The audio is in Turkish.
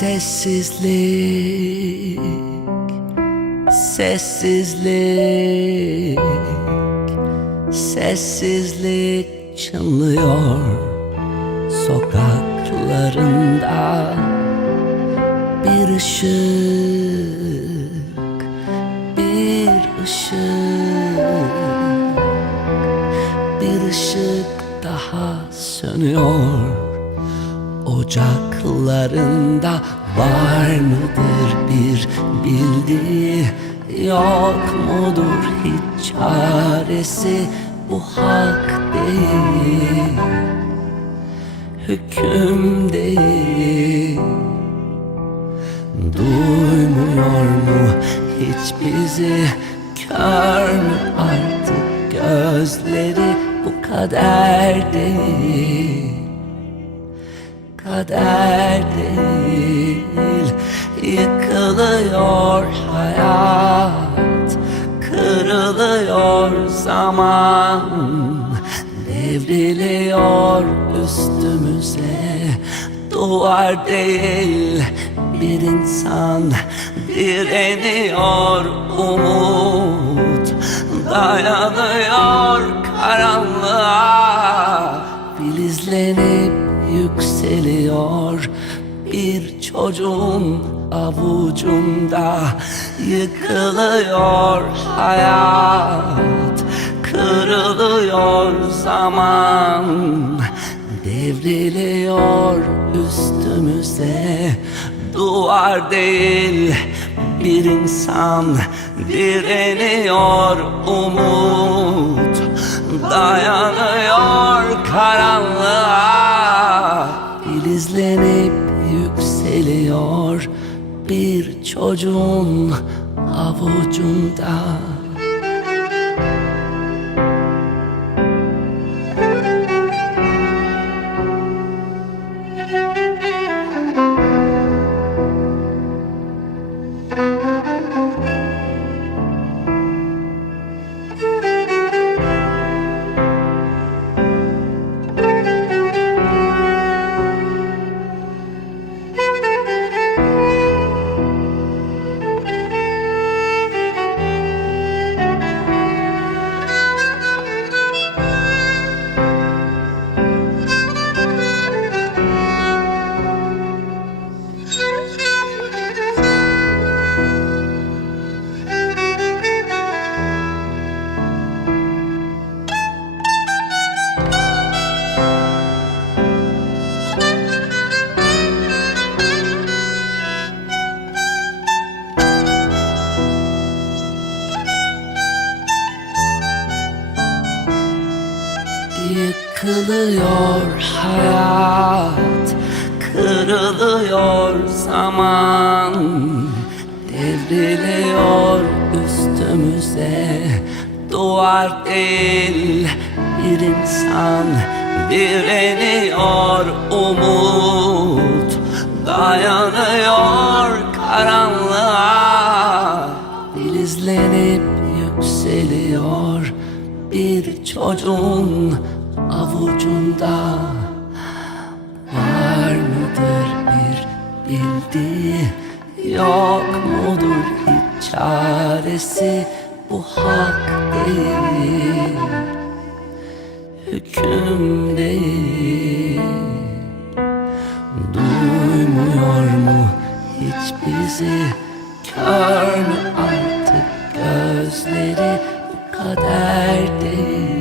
Sessizlik Sessizlik Sessizlik çınlıyor Sokaklarında. Bir ışık Bir ışık Bir ışık daha sönüyor Ocaklarında var mıdır bir bildiği? Yok mudur hiç çaresi? Bu hak değil. Hüküm değil. Duymuyor mu hiç bizi? Kör mü artık gözleri? Bu kader değil. Kader değil Yıkılıyor hayat Kırılıyor zaman. Devriliyor üstümüze Duvar değil bir insan. Direniyor umut Dayanıyor karanlığa. Filizlenip yükseliyor bir çocuğun avucunda yıkılıyor hayat kırılıyor zaman devriliyor üstümüze. Duvar değil bir insan direniyor umut dayanıyor karanlığa bir çocuğun avucunda Yıkılıyor hayat Kırılıyor zaman. Devriliyor üstümüze Duvar değil bir insan. Direniyor umut Dayanıyor karanlığa. Filizlenip yükseliyor bir çocuğun avucunda Var mıdır bir bildiği Yok mudur hiç çaresi? Bu hak değil Hüküm değil. Duymuyor mu hiç bizi? Kör mü artık gözleri? Bu kader değil